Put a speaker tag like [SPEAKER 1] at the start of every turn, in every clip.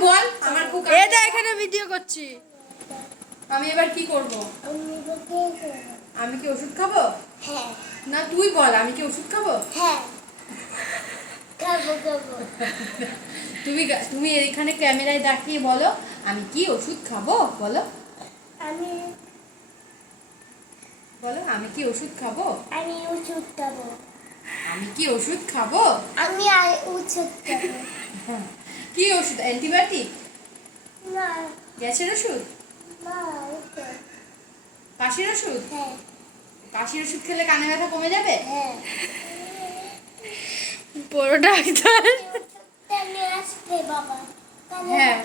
[SPEAKER 1] বল আমার খুব
[SPEAKER 2] এটা এখানে ভিডিও করছি।
[SPEAKER 1] আমি এবার কি করব?
[SPEAKER 3] আমি
[SPEAKER 1] কি ওষুধ খাব?
[SPEAKER 3] হ্যাঁ।
[SPEAKER 1] না তুই বল আমি কি ওষুধ খাব?
[SPEAKER 3] হ্যাঁ। খাব খাব।
[SPEAKER 1] তুমি তুমি এখানে ক্যামেরায় দেখিয়ে বলো আমি কি ওষুধ খাব? বলো।
[SPEAKER 3] আমি
[SPEAKER 1] বলো আমি কি ওষুধ খাব?
[SPEAKER 3] আমি ওষুধ খাব।
[SPEAKER 1] আমি কি ওষুধ খাব?
[SPEAKER 3] আমি ওষুধ খাব।
[SPEAKER 1] কি ওষুধ? অ্যান্টিবায়োটিক?
[SPEAKER 3] না
[SPEAKER 1] গ্যাসের ওষুধ?
[SPEAKER 3] না
[SPEAKER 1] কাশির ওষুধ?
[SPEAKER 3] হ্যাঁ।
[SPEAKER 1] কাশির ওষুধ খেলে কানে ব্যথা কমে যাবে?
[SPEAKER 3] হ্যাঁ।
[SPEAKER 2] বড় ডাক্তার
[SPEAKER 1] হ্যাঁ।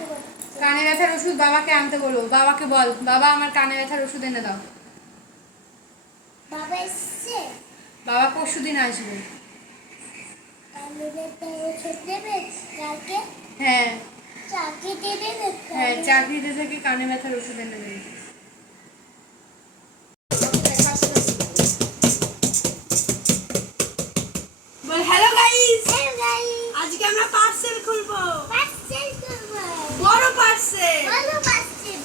[SPEAKER 1] কানে ব্যথার ওষুধ বাবাকে আনতে বলব বাবাকে বল। বাবা আমার কানে ব্যথার ওষুধ এনে দাও।
[SPEAKER 3] বাবা এসছে?
[SPEAKER 1] বাবা পরশু দিন আসবে। হ্যাঁ।
[SPEAKER 3] চাকরি
[SPEAKER 1] হ্যাঁ
[SPEAKER 3] কানে-
[SPEAKER 1] চাকরিতে থেকে কানে ব্যথার ওষুধ এনে দেবে। হ্যালো গাইস
[SPEAKER 3] Hello
[SPEAKER 1] আজকে আমরা পার্সেল খুলবো। বড় পার্সেল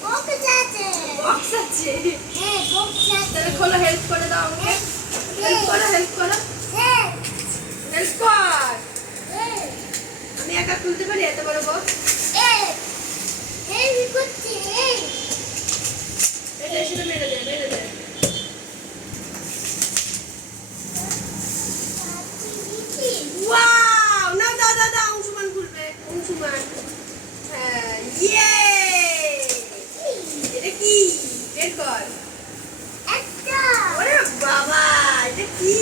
[SPEAKER 3] box আছে।
[SPEAKER 1] বক্স আছে?
[SPEAKER 3] হ্যাঁ, box আছে।
[SPEAKER 1] তাহলে খোলো হেল্প করে দাও আমাকে হেল্প করো হেল্প করো
[SPEAKER 3] হ্যাঁ,
[SPEAKER 1] হেল্প কর
[SPEAKER 3] হ্যাঁ,
[SPEAKER 1] খুলতে পারি এত বড় বক্স। এটা শুধু মেরে দে মেরে দে ওয়াও না দাও দাও দাও অংশুমান খুলবে অংশুমান হ্যাঁ ইয়ে এটা কি বের কর
[SPEAKER 3] একটা।
[SPEAKER 1] ওরে বাবা এটা কি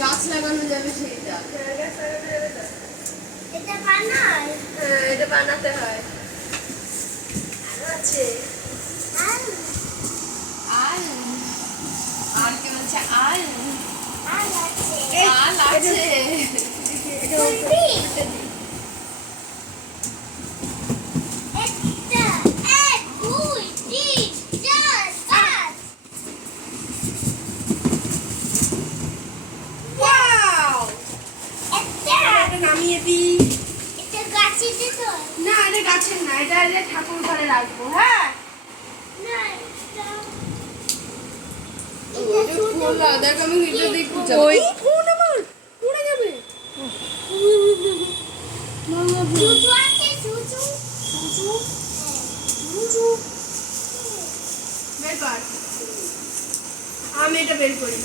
[SPEAKER 2] গাছ লাগানো যাবে সেইটা
[SPEAKER 1] হ্যাঁ, গ্যাস লাগাতে যাবে তো?
[SPEAKER 3] এটা বানাই।
[SPEAKER 1] হ্যাঁ, এটা বানাতে হয়। আরও আছে।
[SPEAKER 3] আর
[SPEAKER 2] কে বলছে। আল।
[SPEAKER 1] এটা নামিয়ে দিই। না এটা গাছের না এটা এটা ঠাকুর ঘরে রাখব হ্যাঁ?
[SPEAKER 2] আমি এটা
[SPEAKER 1] বের করি।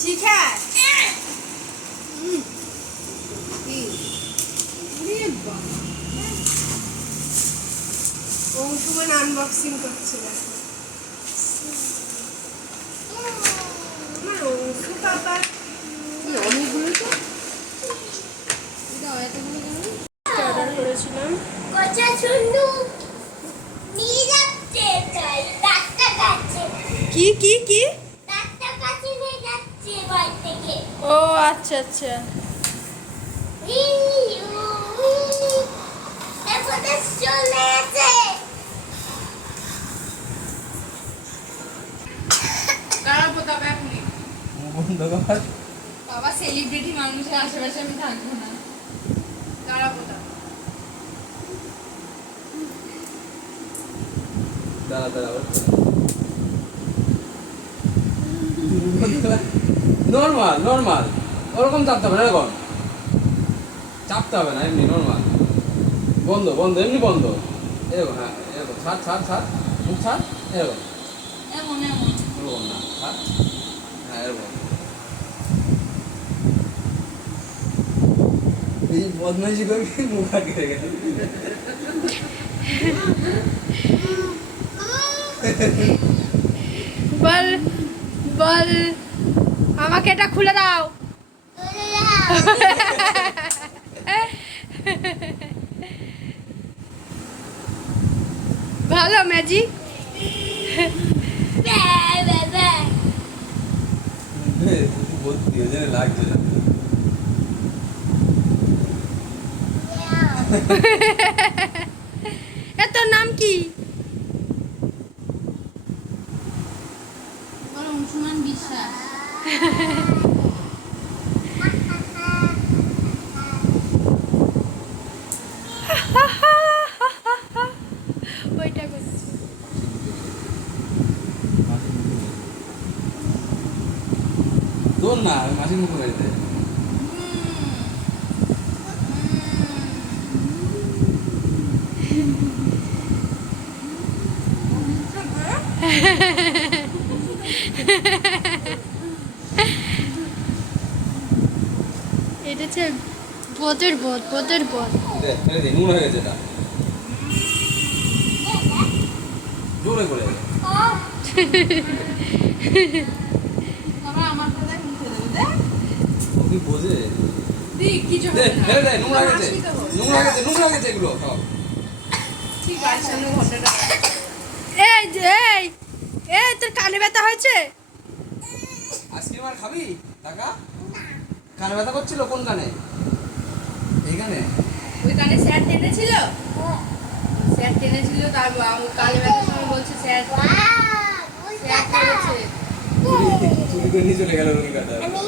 [SPEAKER 1] ঠিক হ্যাঁ হুম। আরে বাবা। অংশুমান আনবক্সিং করছে দেখো আমার অংশু বাবা
[SPEAKER 2] অনেকগুলো তো
[SPEAKER 1] অর্ডার করেছিলাম।
[SPEAKER 3] কচা ছুন্ডু নিয়ে যাচ্ছে তাই ডাক্তার কাছে।
[SPEAKER 2] কি কি কি?
[SPEAKER 3] ডাক্তার কাছে নিয়ে যাচ্ছে বাড়ি থেকে।
[SPEAKER 2] ও আচ্ছা আচ্ছা।
[SPEAKER 4] বন্ধ কর
[SPEAKER 2] বাবা সেলিব্রিটি মানুষের আশেপাশে আমি থাকব না। দাঁড়াবো তা।
[SPEAKER 4] দাঁড়া দাঁড়া নর্মাল নর্মাল ওরকম চাপতে হবে না এরকম। চাপতে হবে না এমনি নর্মাল বন্ধ বন্ধ এমনি বন্ধ। এরকম হ্যাঁ এরকম। ছাড় ছাড় ছাড়। মুখ ছাড় এরকম।
[SPEAKER 2] এমন এমন।
[SPEAKER 4] এরকম না ছাড়। হ্যাঁ এরকম। এই বদমাইশি করবি মুখ আটকে গেছে
[SPEAKER 2] বল বল আমাকে এটা খুলে দাও ভালো ম্যাজিক
[SPEAKER 4] হয়ে লাগছে না
[SPEAKER 2] এ তোর নাম কি? অংশুমান বিশ্বাস।
[SPEAKER 4] ওইটা তোর না মাসির মুখ করে
[SPEAKER 1] এটা হচ্ছে বোধের বোধ বোধের বোধ
[SPEAKER 4] দে ফেলে দে নুন হয়ে গেছে এটা জোরে করে কি বোঝে? নুন গেছে।
[SPEAKER 2] হাসি দেবো।
[SPEAKER 4] নুন হয়ে নুন হয়ে এগুলো সব
[SPEAKER 2] ঠিক আছে সামনে ঘন্টাটা
[SPEAKER 1] এই যে, এই এই তোর কানে ব্যথা হয়েছে
[SPEAKER 4] আইসক্রিম আর খাবি টাকা কানে ব্যথা করছিল কোন কানে এইখানে
[SPEAKER 1] ওই কানে স্যার টেনেছিল স্যার টেনেছিল তার বাবা- কালে ব্যথার সময় বলছে স্যার স্যার টেনেছে
[SPEAKER 4] চুরি চুরি করে নিয়ে চলে গেল রুল কাটা
[SPEAKER 3] আমি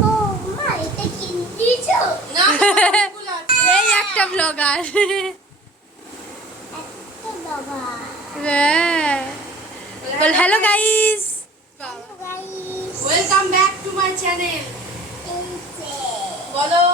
[SPEAKER 3] ও মা এটা কিনতেছো
[SPEAKER 1] না এই একটা blogger ball hello guys
[SPEAKER 3] guys
[SPEAKER 1] welcome back to my channel বলো